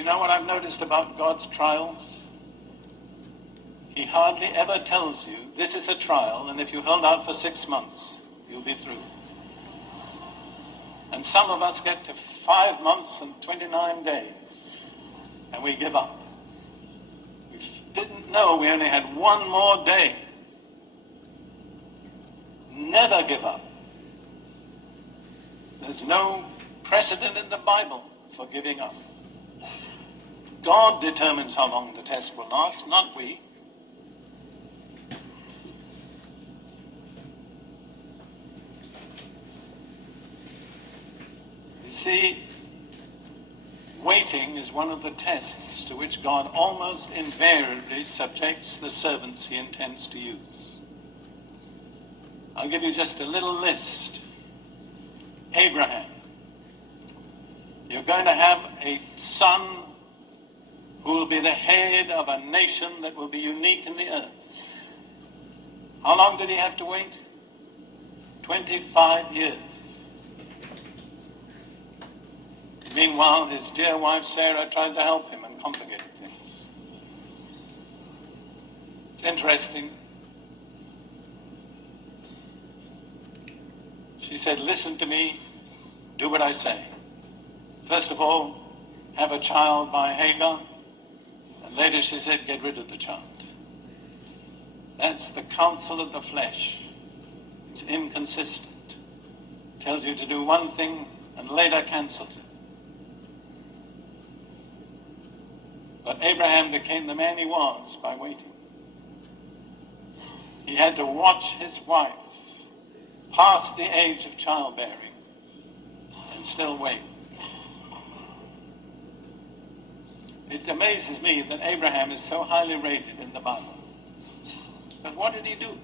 You know what I've noticed about God's trials? He hardly ever tells you, this is a trial, and if you hold out for 6 months, you'll be through. And some of us get to 5 months and 29 days, and we give up. We didn't know we only had 1 more day. Never give up. There's no precedent in the Bible for giving up. God determines how long the test will last, not we. You see, waiting is one of the tests to which God almost invariably subjects the servants he intends to use. I'll give you just a little list. Abraham. You're going to have a son who will be the head of a nation that will be unique in the earth. How long did he have to wait? 25 years. Meanwhile, his dear wife Sarah tried to help him and complicated things. It's interesting. She said, listen to me, do what I say. First of all, have a child by Hagar. And later she said, get rid of the child. That's the counsel of the flesh. It's inconsistent. Tells you to do one thing and later cancels it. But Abraham became the man he was by waiting. He had to watch his wife past the age of childbearing and still wait. It amazes me that Abraham is so highly rated in the Bible. But what did he do?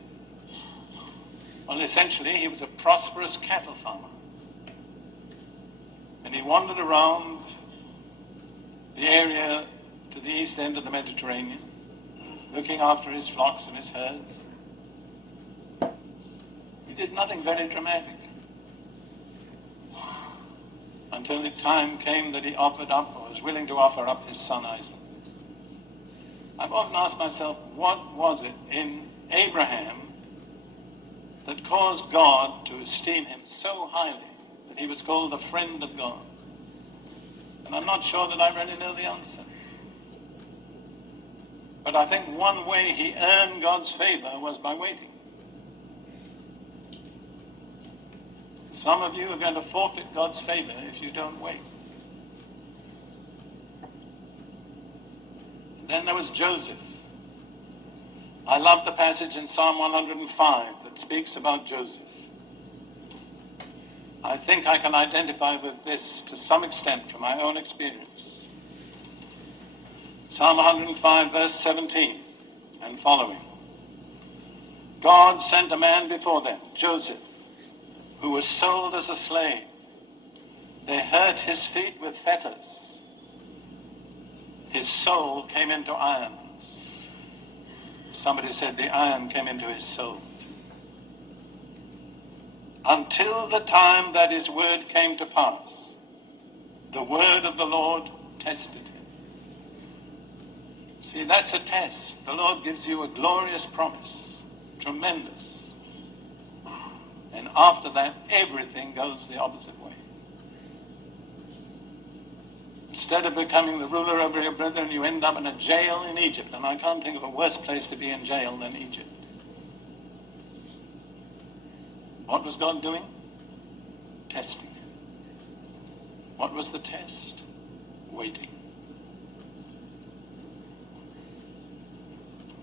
Well, essentially, he was a prosperous cattle farmer. And he wandered around the area to the east end of the Mediterranean, looking after his flocks and his herds. He did nothing very dramatic. Until the time came that he offered up, or was willing to offer up, his son Isaac. I've often asked myself, what was it in Abraham that caused God to esteem him so highly that he was called the friend of God? And I'm not sure that I really know the answer. But I think one way he earned God's favor was by waiting. Some of you are going to forfeit God's favor if you don't wait. And then there was Joseph. I love the passage in Psalm 105 that speaks about Joseph. I think I can identify with this to some extent from my own experience. Psalm 105, verse 17 and following. God sent a man before them, Joseph, who was sold as a slave. They hurt his feet with fetters. His soul came into irons. Somebody said the iron came into his soul. Until the time that his word came to pass, the word of the Lord tested him. See, that's a test. The Lord gives you a glorious promise, tremendous. And after that, everything goes the opposite way. Instead of becoming the ruler over your brethren, you end up in a jail in Egypt. And I can't think of a worse place to be in jail than Egypt. What was God doing? Testing him. What was the test? Waiting.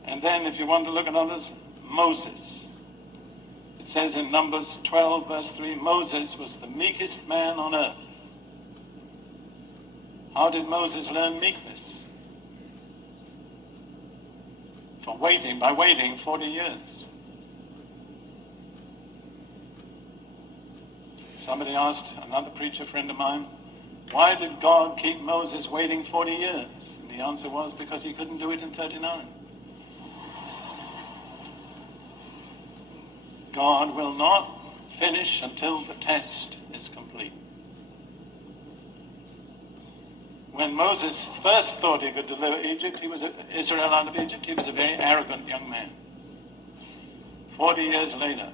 And then, if you want to look at others, Moses. It says in Numbers 12, verse 3, Moses was the meekest man on earth. How did Moses learn meekness? By waiting 40 years. Somebody asked, another preacher friend of mine, why did God keep Moses waiting 40 years? And the answer was because he couldn't do it in 39. God will not finish until the test is complete. When when Moses first thought he could deliver Israel out of Egypt, he was a very arrogant young man. 40 years later,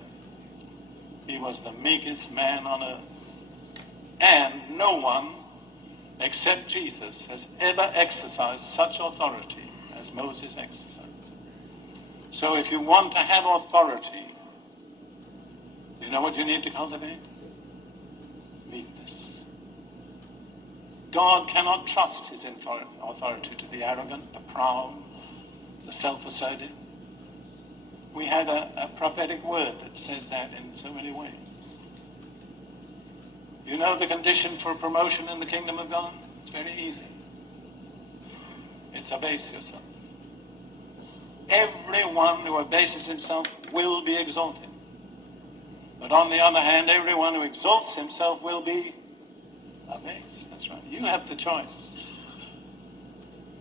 he was the meekest man on earth. And no one except Jesus has ever exercised such authority as Moses exercised. So if you want to have authority, you know what you need to cultivate? Meekness. God cannot trust his authority to the arrogant, the proud, the self-assertive. We had a prophetic word that said that in so many ways. You know the condition for promotion in the kingdom of God? It's very easy. It's abase yourself. Everyone who abases himself will be exalted. But on the other hand, everyone who exalts himself will be abased. That's right. You have the choice.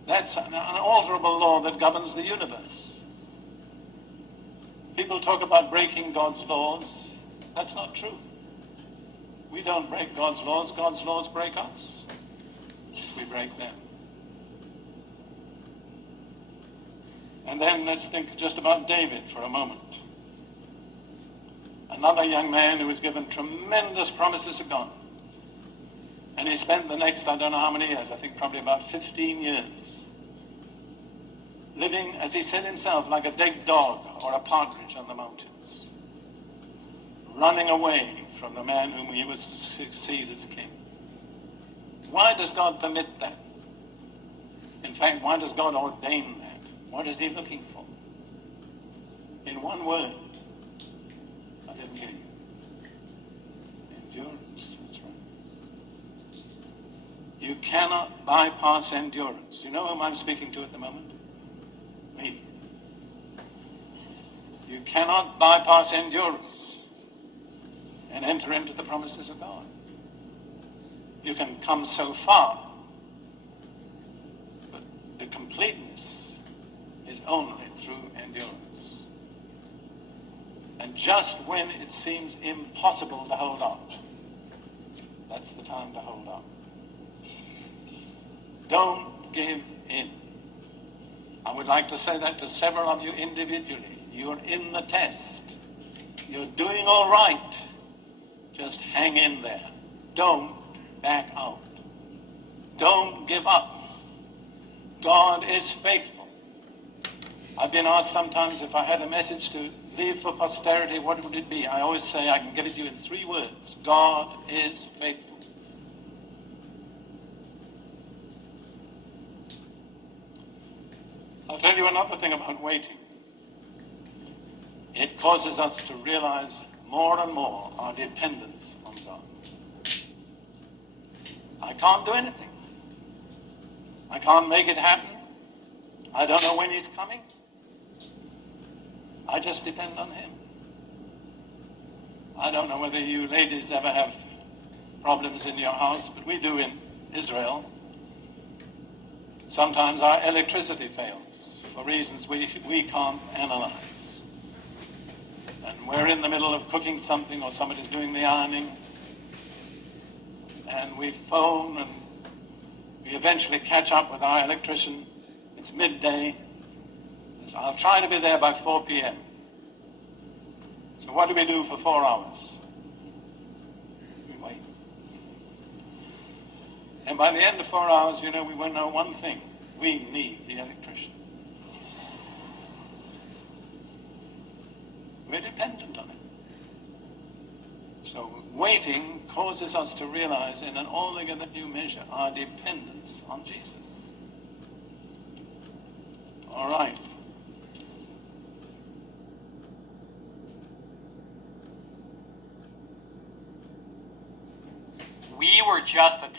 That's an unalterable law that governs the universe. People talk about breaking God's laws. That's not true. We don't break God's laws break us if we break them. And then let's think just about David for a moment. Another young man who was given tremendous promises of God. And he spent the next, I don't know how many years, I think probably about 15 years, living, as he said himself, like a dead dog or a partridge on the mountains, running away from the man whom he was to succeed as king. Why does God permit that? In fact, why does God ordain that? What is he looking for? In one word, I didn't hear you. Endurance, that's right. You cannot bypass endurance. You know whom I'm speaking to at the moment? Me. You cannot bypass endurance and enter into the promises of God. You can come so far, but the completeness is only through endurance. And just when it seems impossible to hold on, that's the time to hold on. Don't give in. I would like to say that to several of you individually. You're in the test. You're doing all right. Just hang in there. Don't back out. Don't give up. God is faithful. I've been asked sometimes if I had a message to leave for posterity, what would it be? I always say I can give it to you in 3 words. God is faithful. I'll tell you another thing about waiting. It causes us to realize more and more our dependence on God. I can't do anything. I can't make it happen. I don't know when he's coming. I just depend on him. I don't know whether you ladies ever have problems in your house, but we do in Israel. Sometimes our electricity fails for reasons we can't analyze. And we're in the middle of cooking something or somebody's doing the ironing, and we phone and we eventually catch up with our electrician. It's midday. So I'll try to be there by 4 p.m. So what do we do for 4 hours? We wait. And by the end of 4 hours, you know, we will know one thing. We need the electrician. We're dependent on it. So waiting causes us to realize in an altogether new measure our dependence on Jesus. All right. We were just a